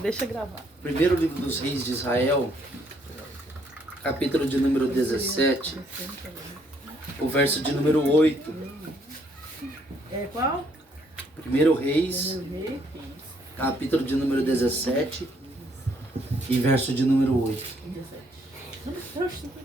Deixa gravar. Primeiro livro dos reis de Israel, capítulo de número 17, o verso de número 8. É qual? Primeiro reis, capítulo de número 17 e verso de número 8. 17.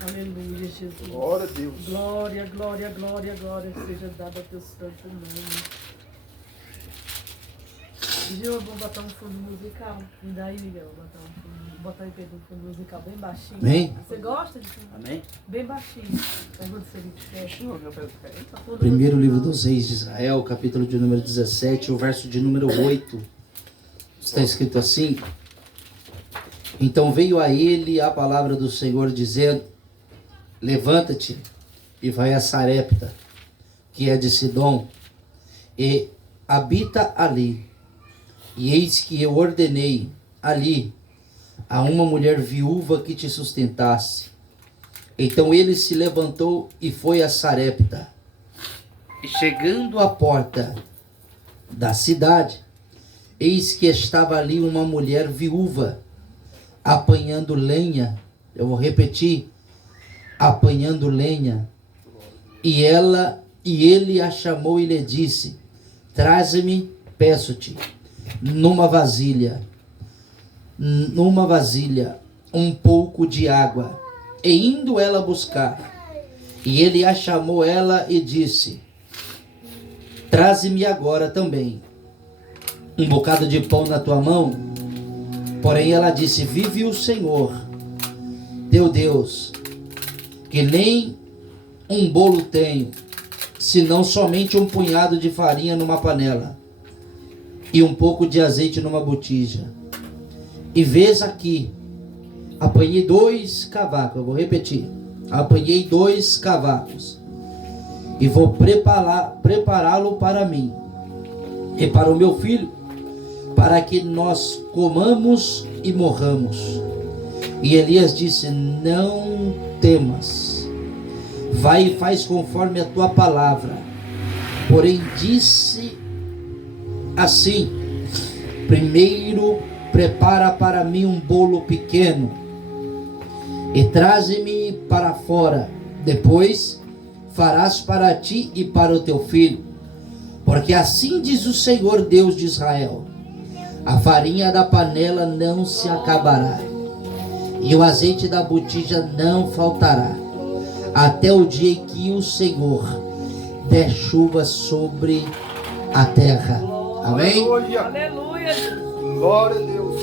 Aleluia, Jesus. Glória a Deus. Glória, glória, glória, glória seja dada a teu santo nome. Gil, eu vou botar um fundo musical. Me dá aí, Miguel, botar aí Pedro, um fundo musical bem baixinho. Amém? Você gosta de fundo? Amém? Bem baixinho. Pergunta se ele quer. Primeiro livro dos reis de Israel, capítulo de número 17, o verso de número 8. Está escrito assim: Então veio a ele a palavra do Senhor dizendo: Levanta-te e vai a Sarepta, que é de Sidom, e habita ali. E eis que eu ordenei ali a uma mulher viúva que te sustentasse. Então ele se levantou e foi a Sarepta. E chegando à porta da cidade, eis que estava ali uma mulher viúva, apanhando lenha. Eu vou repetir: apanhando lenha. E ele a chamou e lhe disse: Traze-me, peço-te, numa vasilha, um pouco de água. E indo ela buscar, e ele a chamou ela e disse: Traze-me agora também um bocado de pão na tua mão. Porém ela disse: Vive o Senhor teu Deus, que nem um bolo tenho, senão somente um punhado de farinha numa panela e um pouco de azeite numa botija. E vês aqui, apanhei 2 cavacos, eu vou repetir, apanhei 2 cavacos, e vou prepará-lo para mim e para o meu filho, para que nós comamos e morramos. E Elias disse: Não temas, vai e faz conforme a tua palavra. Porém disse assim: Primeiro prepara para mim um bolo pequeno e traze-me para fora. Depois farás para ti e para o teu filho. Porque assim diz o Senhor Deus de Israel: a farinha da panela não se acabará, e o azeite da botija não faltará, até o dia em que o Senhor der chuva sobre a terra. Amém? Aleluia. Aleluia. Glória a Deus.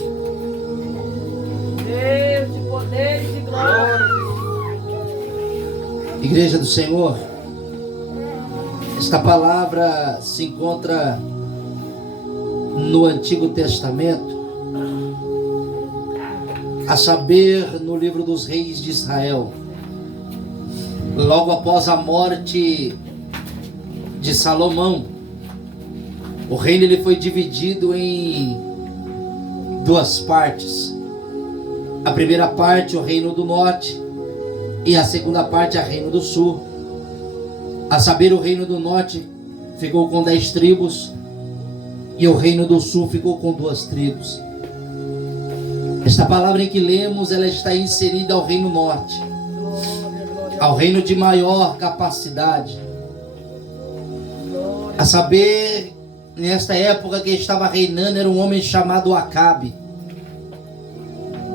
Deus de poder e de glória. Igreja do Senhor, esta palavra se encontra no Antigo Testamento, a saber, no livro dos reis de Israel, logo após a morte de Salomão. O reino ele foi dividido em 2 partes. A primeira parte, o reino do norte, e a segunda parte, o reino do sul. A saber, o reino do norte ficou com 10 tribos, e o reino do sul ficou com 2 tribos. Esta palavra em que lemos, ela está inserida ao reino norte, ao reino de maior capacidade. A saber, nesta época que estava reinando era um homem chamado Acabe.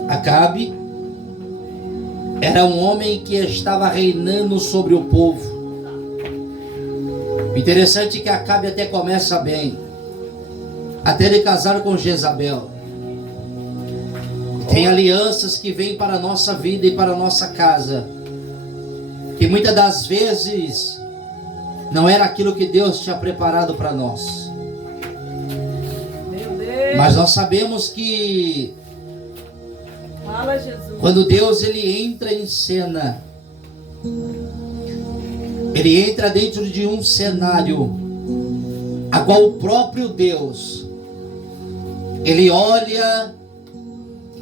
Acabe era um homem que estava reinando sobre o povo. Interessante que Acabe até começa bem, até ele casar com Jezabel. Tem alianças que vêm para a nossa vida e para a nossa casa, que muitas das vezes não era aquilo que Deus tinha preparado para nós. Meu Deus. Mas nós sabemos que Fala, Jesus. quando Deus ele entra em cena, ele entra dentro de um cenário a qual o próprio Deus ele olha,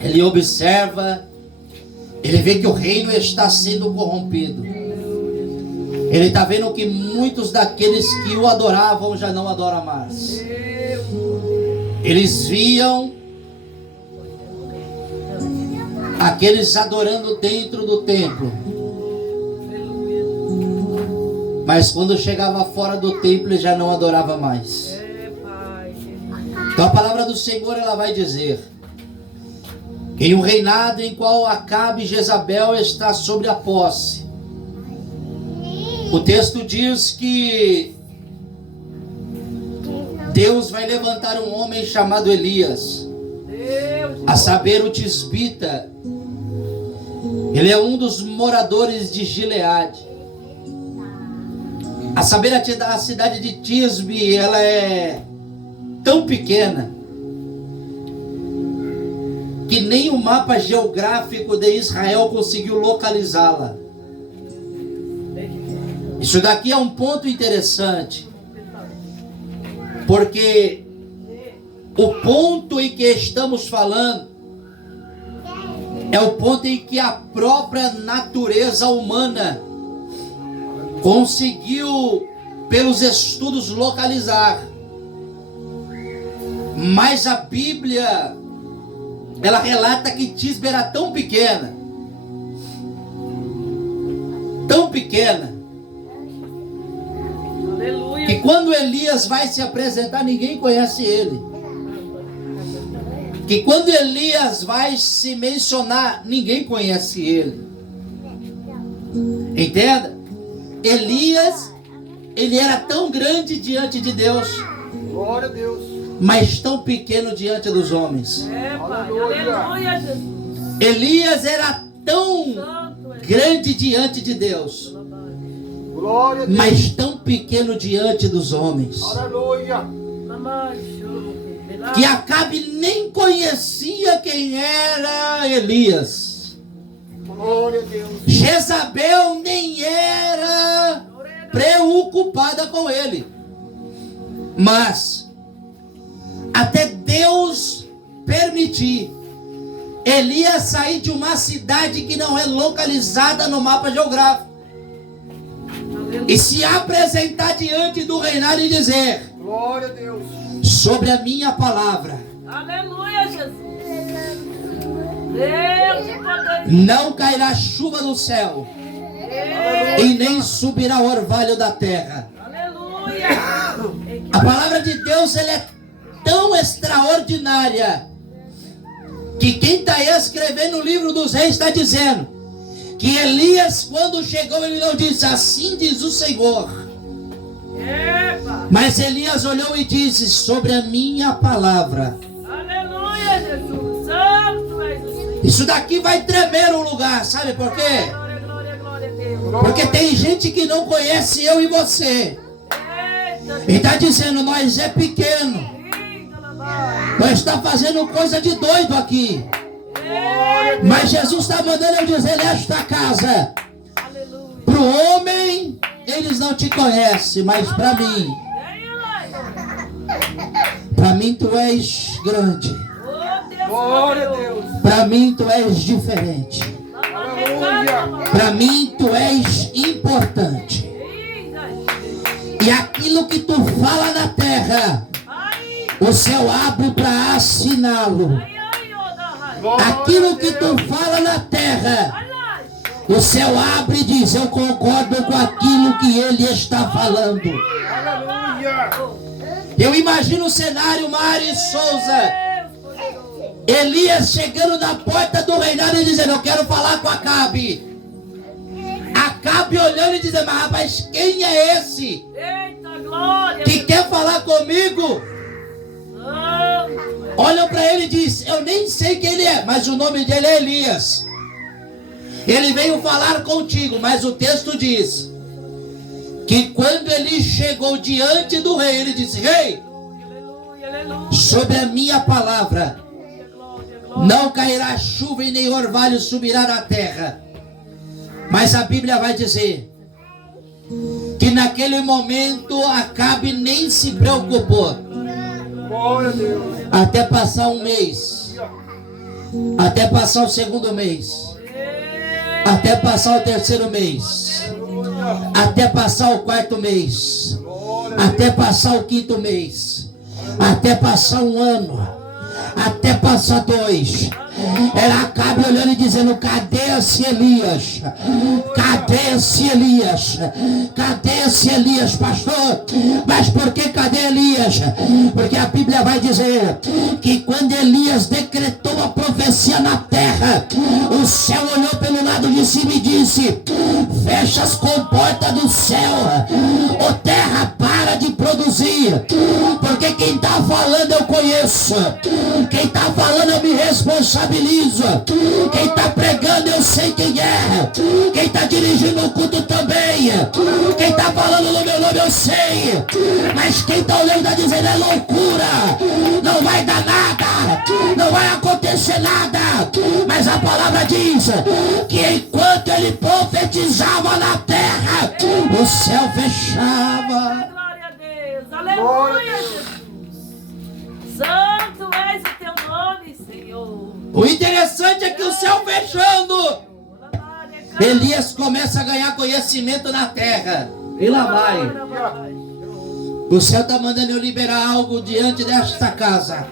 ele observa, ele vê que o reino está sendo corrompido. Ele está vendo que muitos daqueles que o adoravam já não adoram mais. Eles viam aqueles adorando dentro do templo, mas quando chegava fora do templo ele já não adorava mais. Então a palavra do Senhor ela vai dizer: em um reinado em qual Acabe e Jezabel está sobre a posse, o texto diz que Deus vai levantar um homem chamado Elias, a saber, o Tisbita. Ele é um dos moradores de Gileade. A saber, a cidade de Tisbe, ela é tão pequena que nem o mapa geográfico de Israel conseguiu localizá-la. Isso daqui é um ponto interessante, porque o ponto em que estamos falando é o ponto em que a própria natureza humana conseguiu, pelos estudos, localizar. Mas a Bíblia, ela relata que Tisbe era tão pequena, que quando Elias vai se apresentar, ninguém conhece ele. Que quando Elias vai se mencionar, ninguém conhece ele. Entenda? Elias, ele era tão grande diante de Deus, Glória a Deus. mas tão pequeno diante dos homens. Aleluia, Jesus. Elias era tão grande diante de Deus, Glória a Deus. mas tão pequeno diante dos homens, Aleluia. que Acabe nem conhecia quem era Elias. Glória a Deus. Jezabel nem era preocupada com ele. Mas até Deus permitir Elias sair de uma cidade que não é localizada no mapa geográfico e se apresentar diante do reinado e dizer: Glória a Deus. sobre a minha palavra Aleluia, Jesus. Deus, que poder. não cairá chuva do céu e nem subirá o orvalho da terra. Aleluia. A palavra de Deus ela é tão extraordinária que quem está escrevendo o livro dos reis está dizendo que Elias, quando chegou, ele não disse: assim diz o Senhor. Epa. Mas Elias olhou e disse: sobre a minha palavra. Aleluia, Jesus. Santo és o Senhor. Isso daqui vai tremer o lugar, sabe por quê? Glória, glória, glória a Deus. Porque tem gente que não conhece eu e você. Eita, E está dizendo: nós é pequeno, eita, lambai. nós está fazendo coisa de doido aqui. Eita. Mas Jesus está mandando eu dizer nesta casa: Aleluia. para o homem eles não te conhecem, mas para mim tu és grande, Oh, Deus. Glória a Deus. para mim tu és diferente, para mim tu és importante. E aquilo que tu fala na terra, o céu abre para assiná-lo. Aquilo que tu fala na terra, o céu abre e diz: eu concordo com aquilo que ele está falando. Aleluia. Eu imagino o cenário, Mari Souza, Elias chegando na porta do reinado e dizendo: eu quero falar com Acabe. Acabe olhando e dizendo: mas rapaz, quem é esse Eita, glória. que quer falar comigo? Olham para ele e diz: eu nem sei quem ele é, mas o nome dele é Elias. Ele veio falar contigo, mas o texto diz que quando ele chegou diante do rei, ele disse: rei, Aleluia, aleluia. sobre a minha palavra Glória, glória. não cairá chuva e nem orvalho subirá na terra. Mas a Bíblia vai dizer que naquele momento Acabe nem se preocupou. Glória a Deus. Até passar um mês, até passar o segundo mês, até passar o terceiro mês, até passar o 4º mês, até passar o 5º mês, até passar um ano, até passar 2. Ela acaba olhando e dizendo: cadê esse Elias? Cadê esse Elias? Cadê esse Elias, pastor? Mas por que cadê Elias? Porque a Bíblia vai dizer que quando Elias decretou a profecia na terra, o céu olhou pelo lado de cima e disse: fecha as comportas do céu, ô terra, para de produzir, porque quem está falando eu conheço, quem está falando eu me responsabilizo, quem está pregando eu sei quem é, quem está dirigindo o culto também, quem está falando no meu nome eu sei, mas quem está olhando está dizendo: é loucura, não vai dar nada, não vai acontecer nada. Mas a palavra diz que enquanto ele profetizava na terra, o céu fechava. Glória a Deus. Aleluia, Jesus. Santo és o teu nome, Senhor. O interessante é que o céu fechando, Elias começa a ganhar conhecimento na terra. E lá vai. O céu está mandando eu liberar algo diante desta casa.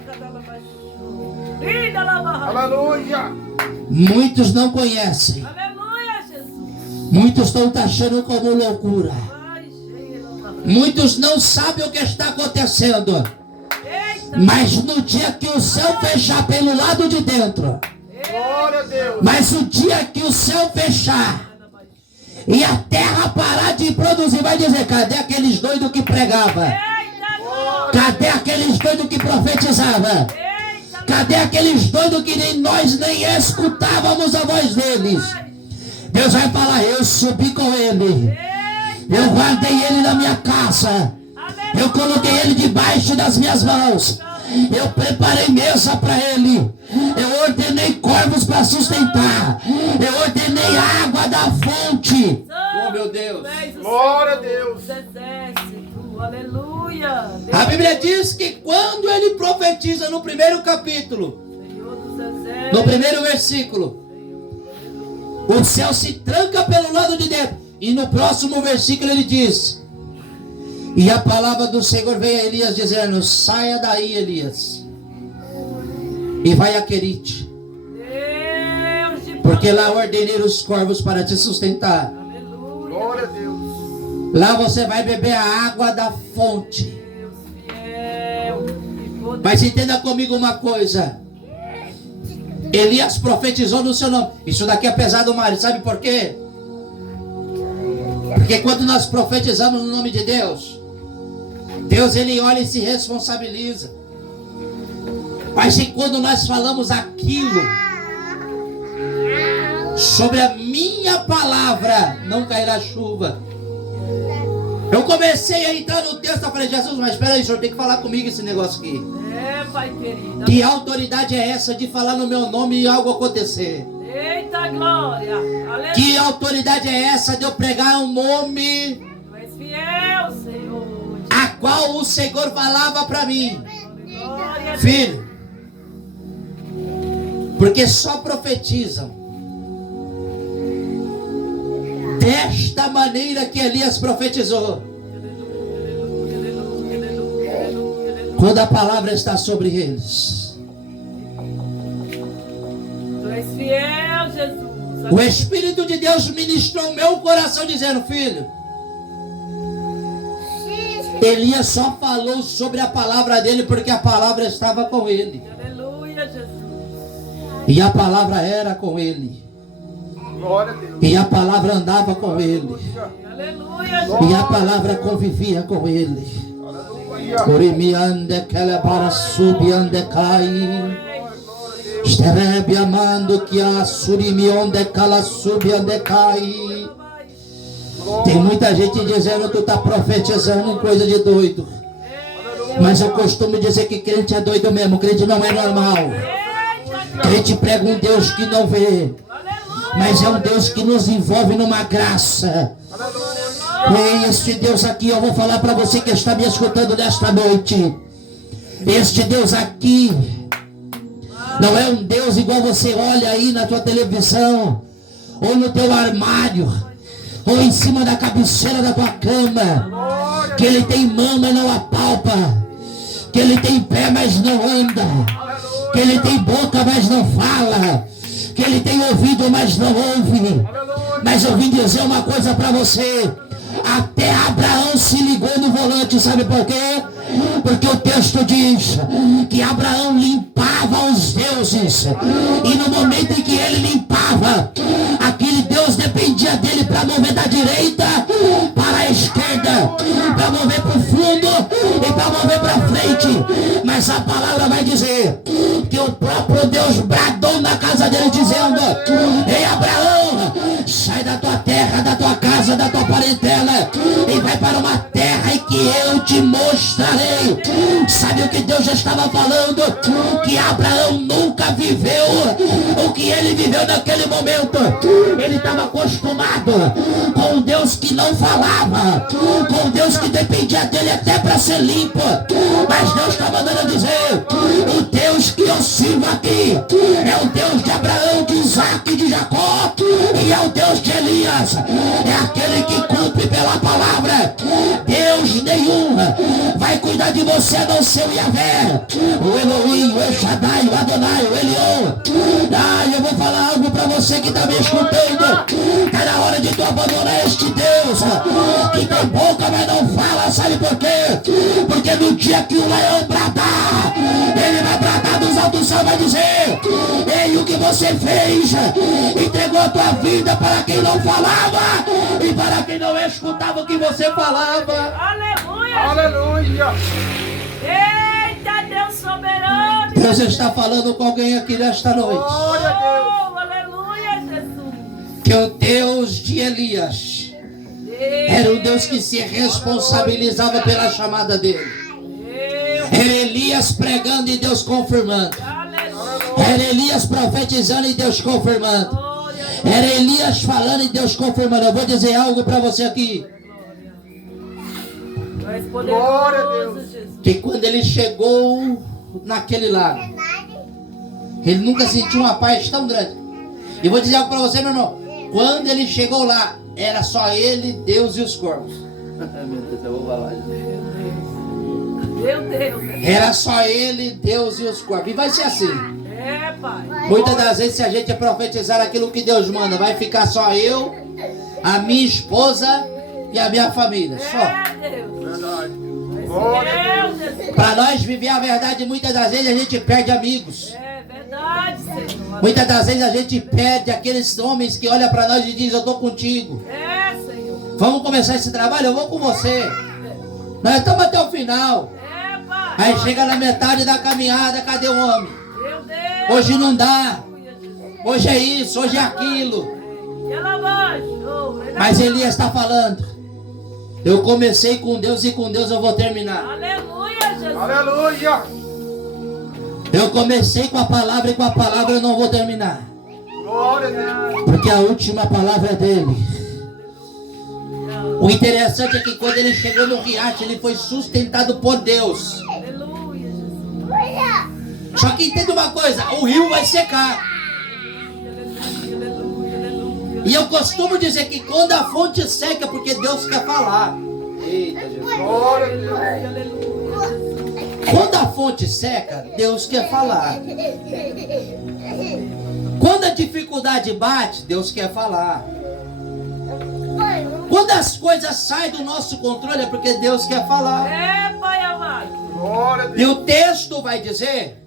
Aleluia. Muitos não conhecem. Aleluia, Jesus. Muitos estão taxando como loucura. Ai, Jesus. Muitos não sabem o que está acontecendo. Eita. Mas no dia que o céu fechar pelo lado de dentro, Glória a Deus. mas o dia que o céu fechar e a terra parar de produzir, vai dizer: cadê aqueles doidos que pregavam? Eita, glória. Cadê aqueles doidos que profetizavam? Eita, Cadê aqueles doidos que nem nós nem escutávamos a voz deles? Deus vai falar: eu subi com ele, eu guardei ele na minha casa, eu coloquei ele debaixo das minhas mãos, eu preparei mesa para ele, eu ordenei corvos para sustentar, eu ordenei água da fonte. Oh, meu Deus. Glória a Deus. Exército, aleluia. A Bíblia diz que quando ele profetiza no primeiro capítulo, Senhor dos exércitos. no primeiro versículo, o céu se tranca pelo lado de dentro. E no próximo versículo ele diz: e a palavra do Senhor veio a Elias dizendo: saia daí, Elias, e vai a Querite, Deus de porque lá eu ordenei os corvos para te sustentar. Aleluia. Glória a Deus. Lá você vai beber a água da fonte. Deus fiel e poderoso. Mas entenda comigo uma coisa: Elias profetizou no seu nome. Isso daqui é pesado, Mário. Sabe por quê? Porque quando nós profetizamos no nome de Deus, Deus ele olha e se responsabiliza. Mas e quando nós falamos aquilo sobre a minha palavra, não cairá chuva. Eu comecei a entrar no texto, eu falei: Jesus, mas espera aí, o senhor tem que falar comigo esse negócio aqui. Pai querido. Que autoridade é essa de falar no meu nome e algo acontecer? Eita glória. Aleluia. Que autoridade é essa de eu pregar um nome Tu és fiel, Senhor. a qual o Senhor falava para mim? Glória a Deus. Filho, porque só profetizam desta maneira que Elias profetizou, quando a palavra está sobre eles. Tu és fiel, Jesus. O Espírito de Deus ministrou o meu coração dizendo: filho, Elias só falou sobre a palavra dele porque a palavra estava com ele. Aleluia, Jesus. E a palavra era com ele. Glória a Deus. E a palavra andava com ele. Aleluia, Jesus. E a palavra convivia com ele. Aleluia. Orimiande kelebara subiande cai. Sterebe amando que a surimionde cala subiande cai. Tem muita gente dizendo: tu tá profetizando coisa de doido. Mas eu costumo dizer que crente é doido mesmo. Crente não é normal. Crente prega um Deus que não vê, mas é um Deus que nos envolve numa graça. E este Deus aqui, eu vou falar para você que está me escutando nesta noite. Este Deus aqui não é um Deus igual você olha aí na tua televisão ou no teu armário. ou em cima da cabeceira da tua cama. Que ele tem mão, mas não apalpa. Que ele tem pé, mas não anda. Que ele tem boca, mas não fala. Que ele tem ouvido, mas não ouve. Mas eu vim dizer uma coisa para você. Até Abraão se ligou no volante, sabe por quê? Porque o texto diz que Abraão limpava os deuses. E no momento em que ele limpava, aquele Deus dependia dele para mover da direita para a esquerda, para mover para o fundo e para mover para frente. Mas a palavra vai dizer que o próprio Deus bradou na casa dele dizendo: ei Abraão, sai da tua terra, da tua casa, da tua parentela e vai para uma terra em que eu te mostrarei. Sabe o que Deus já estava falando? Que Abraão nunca viveu o que ele viveu naquele momento. Ele estava acostumado com um Deus que não falava, com um Deus que dependia dele até para ser limpo. Mas Deus está mandando dizer: o Deus que eu sirvo aqui é o Deus de Abraão, de Isaac e de Jacó, e é o Deus de Elias. É aquele que cumpre pela palavra. Deus nenhum vai cuidar de você a não ser o Yahvé, o Elohim, o El Shaddai, o Adonai, o Elion. Eu vou falar algo para você que está me escutando. Está na hora de tu abandonar este Deus que tem boca, mas não fala. Sabe por quê? Porque no dia que o leão bradar, ele vai bradar dos altos céus, vai dizer: ei, o que você fez? Entregou a tua vida para quem não falava e para quem não escutava o que você falava. Aleluia! Aleluia. Eita, Deus soberano! Deus está falando com alguém aqui nesta noite. Glória a Deus. Oh, aleluia, Jesus! Que o Deus de Elias era o Deus que se responsabilizava pela chamada dele. Era Elias pregando e Deus confirmando. Era Elias profetizando e Deus confirmando. Era Elias falando e Deus confirmando. Eu vou dizer algo para você aqui. Glória a Deus. Que quando ele chegou naquele lago, ele nunca sentiu uma paz tão grande. E vou dizer algo para você, meu irmão. Quando ele chegou lá, era só ele, Deus e os corvos. Meu Deus, eu vou falar. Meu Deus. Era só ele, Deus e os corvos. E vai ser assim. É, Pai. Muitas das vezes, se a gente profetizar aquilo que Deus manda, vai ficar só eu, a minha esposa e a minha família. Só. É, Deus. Verdade. Glória a Deus. Deus, Jesus. Para nós viver a verdade, muitas das vezes a gente perde amigos. É verdade, Senhor. Muitas das vezes a gente perde aqueles homens que olham para nós e dizem: eu estou contigo. É, Senhor. Vamos começar esse trabalho? Eu vou com você. Nós estamos até o final. É, Pai. Aí chega na metade da caminhada, cadê o homem? Meu Deus. Hoje não dá. Aleluia, Jesus. Hoje é isso, hoje é aquilo. E ela baixou. Mas Elias está falando: eu comecei com Deus e com Deus eu vou terminar. Aleluia, Jesus. Aleluia. Eu comecei com a palavra e com a palavra eu não vou terminar. Glória a Deus. Porque a última palavra é dele. O interessante é que quando ele chegou no riacho, ele foi sustentado por Deus. Aleluia, Jesus. Só que entenda uma coisa: o rio vai secar. E eu costumo dizer que quando a fonte seca é porque Deus quer falar. Eita, Jesus. Glória a Deus. Aleluia. Quando a fonte seca, Deus quer falar. Quando a dificuldade bate, Deus quer falar. Quando as coisas saem do nosso controle é porque Deus quer falar. É, Pai amado. Glória a Deus. E o texto vai dizer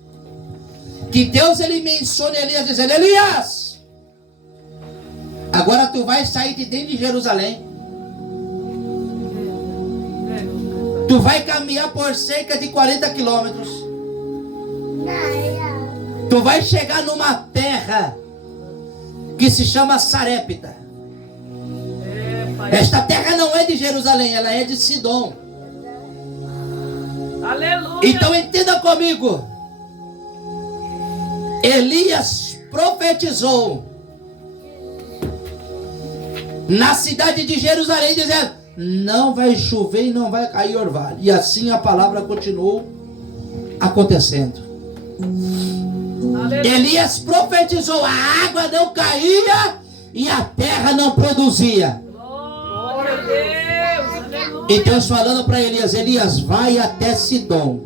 que Deus ele menciona Elias dizendo: Elias, agora tu vai sair de dentro de Jerusalém. Tu vai caminhar por cerca de 40 quilômetros. Tu vai chegar numa terra que se chama Sarepta. É, Pai. Esta terra não é de Jerusalém, ela é de Sidom. Aleluia. Então entenda comigo. Elias profetizou na cidade de Jerusalém dizendo: não vai chover e não vai cair orvalho. E assim a palavra continuou acontecendo. Aleluia. Elias profetizou, a água não caía e a terra não produzia. Deus. Aleluia. E Deus falando para Elias: Elias, vai até Sidom,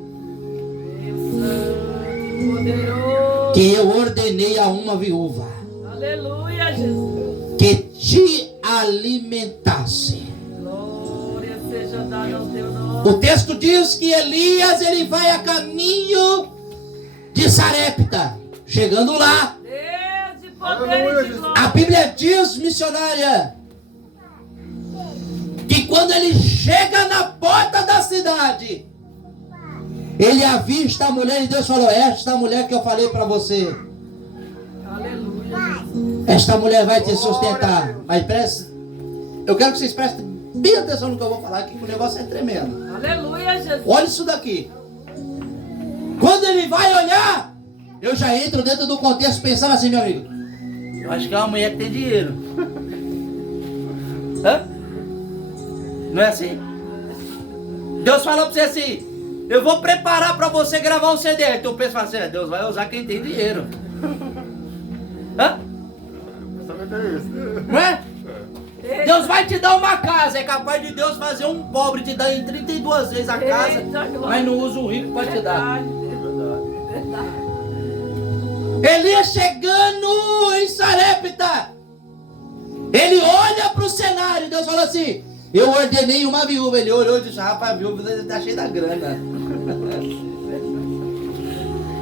Deus Santo, poderoso. que eu ordenei a uma viúva Aleluia, Jesus. que te alimentasse. Glória seja dada ao teu nome. O texto diz que Elias, ele vai a caminho de Sarepta. Chegando lá, Deus de poder Aleluia, e de Jesus. a glória. Bíblia diz, missionária, que quando ele chega na porta da cidade, ele avista a mulher e Deus falou: esta mulher que eu falei para você, Aleluia, Jesus. esta mulher vai te sustentar. Mas preste, eu quero que vocês prestem bem atenção no que eu vou falar aqui, que o negócio é tremendo. Aleluia, Jesus. Olha isso daqui. Quando ele vai olhar, eu já entro dentro do contexto pensando assim, meu amigo, eu acho que é uma mulher que tem dinheiro. Hã? Não é assim? Deus falou pra você assim: eu vou preparar pra você gravar um CD. Então pensa assim: Deus vai usar quem tem dinheiro. Hã? Pensamento é esse. Não é? Deus vai te dar uma casa. É capaz de Deus fazer um pobre te dar em 32 vezes a casa, Eita, glória. mas não usa o rico pra te dar. Verdade, Deus. Verdade. Elias chegando em Sarepta, ele olha para o cenário. Deus falou assim: eu ordenei uma viúva. Ele olhou e disse: rapaz, a viúva está cheia da grana.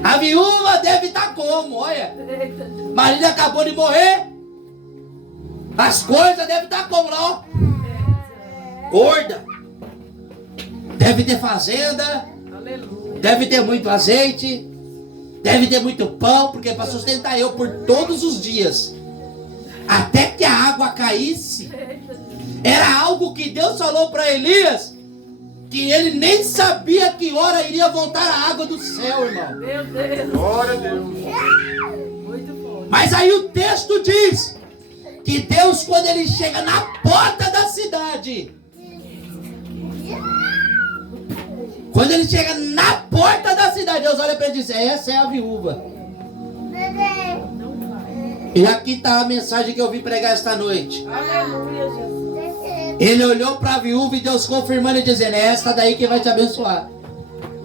A viúva deve estar como? Olha, Eita, Jesus. marido acabou de morrer, as coisas devem estar como lá, ó, gorda. Deve ter fazenda, Aleluia. deve ter muito azeite, deve ter muito pão, porque para sustentar eu por todos os dias, até que a água caísse, Eita, Jesus. era algo que Deus falou para Elias, que ele nem sabia que hora iria voltar a água do céu, irmão. Meu Deus. Glória a Deus. Muito forte. Mas aí o texto diz que Deus, quando ele chega na porta da cidade, quando ele chega na porta da cidade, Deus olha para ele e diz: essa é a viúva. Não vai. E aqui está a mensagem que eu vim pregar esta noite. Aleluia, Jesus. Ele olhou para a viúva e Deus confirmando e dizendo: é esta daí que vai te abençoar.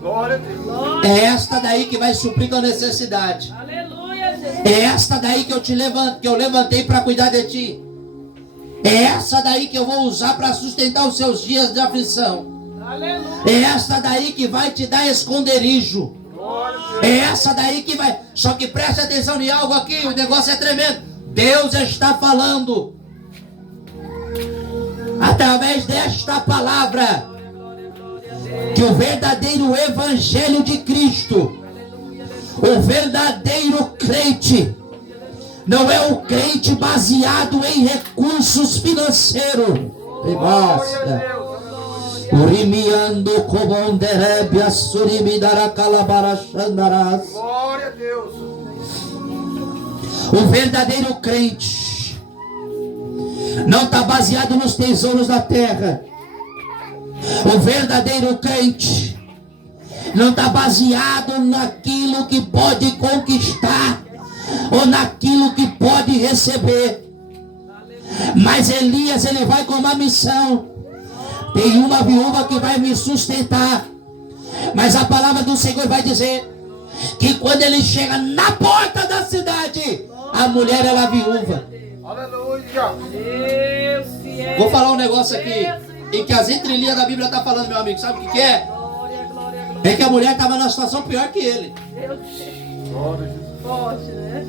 Glória a Deus. Glória. É esta daí que vai suprir tua necessidade. Aleluia, Jesus. É esta daí que eu levantei para cuidar de ti. É essa daí que eu vou usar para sustentar os seus dias de aflição. Aleluia. É essa daí que vai te dar esconderijo. Glória a Deus. É essa daí que vai... Só que preste atenção em algo aqui, o negócio é tremendo. Deus está falando através desta palavra Glória, glória, glória a Deus. que o verdadeiro evangelho de Cristo, o verdadeiro crente, não é o crente baseado em recursos financeiros. Glória a Deus. Urimiando comonderebia surimidara calabarachandaras. Glória a Deus. O verdadeiro crente não está baseado nos tesouros da terra. O verdadeiro crente não está baseado naquilo que pode conquistar ou naquilo que pode receber. Mas Elias, ele vai com uma missão. Tem uma viúva que vai me sustentar. Mas a palavra do Senhor vai dizer que quando ele chega na porta da cidade, a mulher era a viúva. Aleluia. Deus fiel. Vou falar um negócio aqui, em que as entrelinhas da Bíblia está falando, meu amigo. Sabe o que é? Glória, glória, glória. É que a mulher estava numa situação pior que ele. Meu Deus. Glória a Jesus. Forte, né?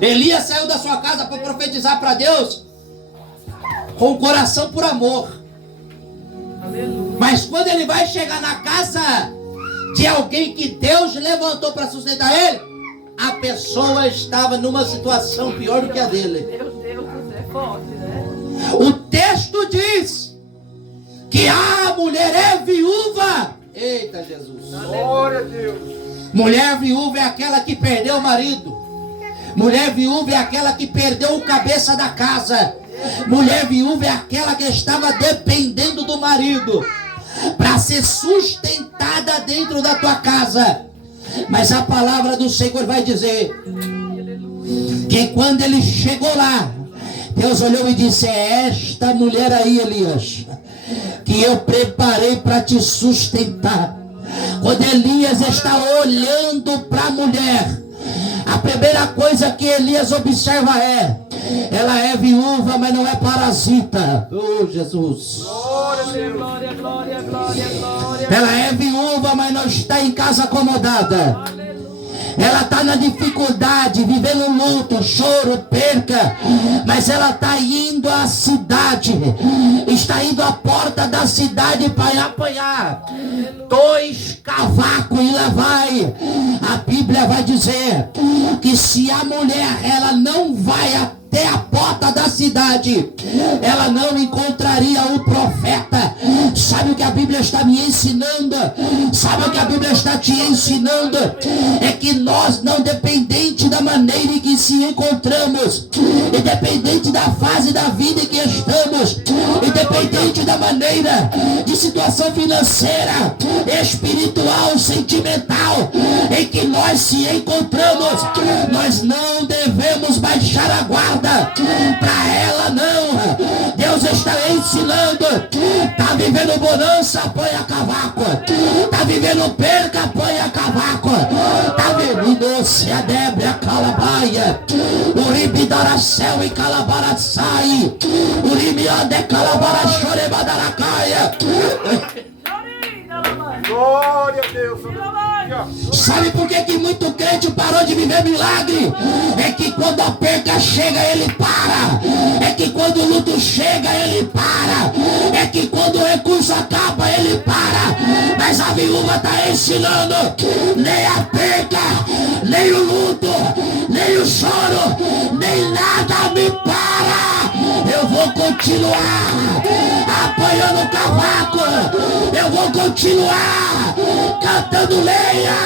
Elias saiu da sua casa para profetizar para Deus com o coração por amor. Aleluia. Mas quando ele vai chegar na casa de alguém que Deus levantou para sustentar ele, a pessoa estava numa situação pior do que a dele. Meu Deus do céu, é forte, né? O texto diz que a mulher é viúva. Eita Jesus. Glória a Deus. Mulher viúva é aquela que perdeu o marido. Mulher viúva é aquela que perdeu o cabeça da casa. Mulher viúva é aquela que estava dependendo do marido para ser sustentada dentro da tua casa. Mas a palavra do Senhor vai dizer que quando ele chegou lá, Deus olhou e disse: é esta mulher aí, Elias, que eu preparei para te sustentar. Quando Elias está olhando para a mulher, a primeira coisa que Elias observa ela é viúva, mas não é parasita. Oh, Jesus. Glória a Deus. Glória, glória, glória, glória. Ela é viúva, mas não está em casa acomodada. Ela está na dificuldade, vivendo luto, choro, perca. Mas ela está indo à cidade. Está indo à porta da cidade para apanhar 2 cavacos e lá vai. A Bíblia vai dizer que se a mulher ela não vai até a porta da cidade, ela não encontraria o profeta. Sabe o que a Bíblia está me ensinando? Sabe o que a Bíblia está te ensinando? É que nós, não dependente da maneira em que se encontramos, independente da fase da vida em que estamos, independente da maneira de situação financeira, espiritual, sentimental em que nós se encontramos, nós não devemos baixar a guarda. Para ela não. Deus está ensinando. Está vivendo bonança, apanha cavaco. Está vivendo perca, apanha cavaco. Está vivendo se a débria calabaia. Uribidoracel e calabaraçai. Urimiande calabara chorebadaracaia. Glória a Deus. Aleluia. Sabe por que muito crente parou de viver milagre? É que quando a perca chega, ele para. É que quando o luto chega, ele para. É que quando o recurso acaba, ele para. Mas a viúva está ensinando: nem a perca, nem o luto, nem o choro, nem nada me para. Eu vou continuar apanhando cavaco. Eu vou continuar cantando lenha,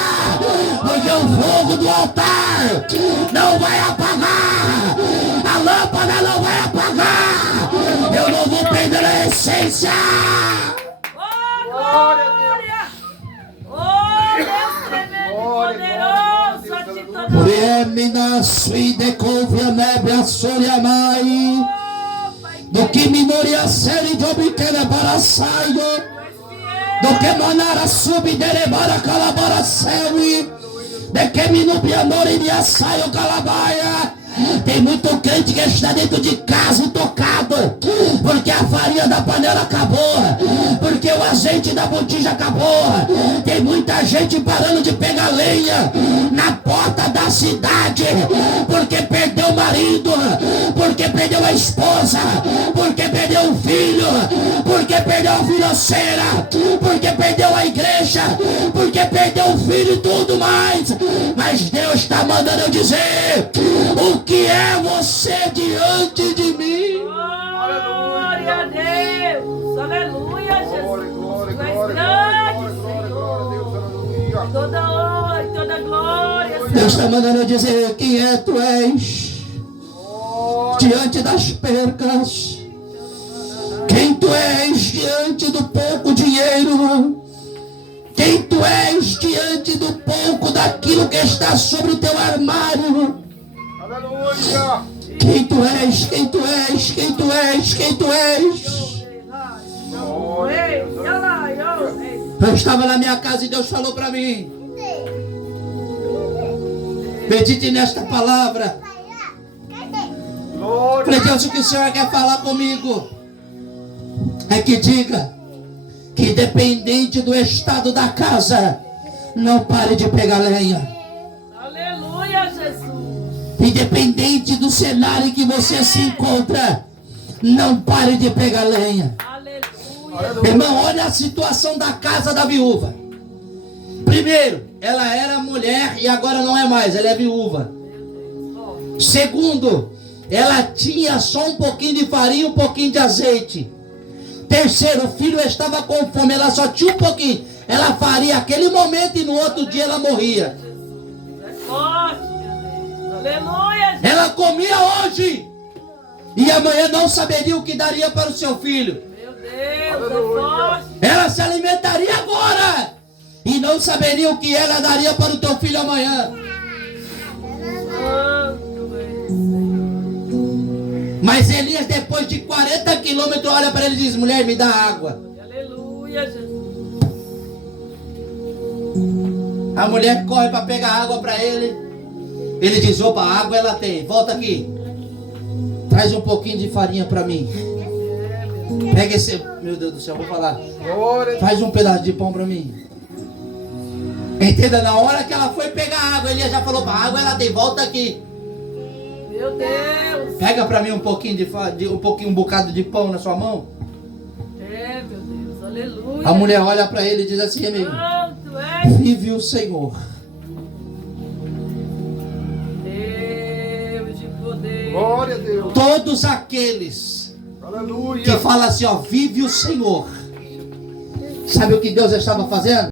porque o fogo do altar não vai apagar, a lâmpada não vai apagar. Eu não vou perder a essência. Glória a Oh, Deus tremendo, poderoso, a ti toda Premina sui de convia nebra soria mai. Do que minoria série de obter para saio. Do que manara subdere para calabara série. De que minupianori de assaio calabaia. Tem muito crente que está dentro de casa intocado, porque a farinha da panela acabou, porque o azeite da botija acabou. Tem muita gente parando de pegar lenha na porta da cidade, porque perdeu o marido, porque perdeu a esposa, porque perdeu o filho, porque perdeu a financeira, porque perdeu a igreja, porque perdeu o filho e tudo mais. Mas Deus está mandando eu dizer: o que é você diante de mim? glória a Deus, aleluia, Glória, Jesus. glória, Tu és glória, grande, glória, Senhor. glória a Deus. Aleluia. Toda honra e toda glória, Deus Senhor. está mandando eu dizer: quem é tu és diante das percas? Quem tu és diante do pouco dinheiro? Quem tu és diante do pouco daquilo que está sobre o teu armário? Aleluia. Quem tu és? Quem tu és? Quem tu és? Quem tu és? Ei, olha lá, ei. Eu estava na minha casa e Deus falou para mim: medite nesta palavra. Glória. Falei: Deus, o que o Senhor quer falar comigo é que diga que, independente do estado da casa, não pare de pegar lenha. Aleluia, Jesus. Independente do cenário em que você se encontra, não pare de pegar lenha. Aleluia. Irmão, olha a situação da casa da viúva. Primeiro, ela era mulher e agora não é mais, ela é viúva. Segundo, ela tinha só um pouquinho de farinha, um pouquinho de azeite. Terceiro, o filho estava com fome, ela só tinha um pouquinho. Ela faria aquele momento e no outro dia ela morria. É forte, meu Deus. Aleluia, Jesus. Ela comia hoje e amanhã não saberia o que daria para o seu filho. Meu Deus, é forte. Ela se alimentaria agora e não saberia o que ela daria para o teu filho amanhã. Santo é, Senhor. Mas Elias, depois de 40 quilômetros, olha para ele e diz: mulher, me dá água. Aleluia, Jesus. A mulher corre para pegar água para ele. Ele diz: opa, água ela tem. Volta aqui. Traz um pouquinho de farinha para mim. Pega esse... Meu Deus do céu, vou falar. Glória. Faz um pedaço de pão para mim. Entenda, na hora que ela foi pegar água, Elias já falou: para água ela tem. Volta aqui. Meu Deus. Pega para mim um pouquinho um bocado de pão na sua mão. É, meu Deus. Aleluia. A mulher olha para ele e diz assim: amigo, Santo é vive o Senhor. Deus de poder. Glória a Deus. Todos aqueles Aleluia. que falam assim, ó, vive o Senhor. Sabe o que Deus estava fazendo?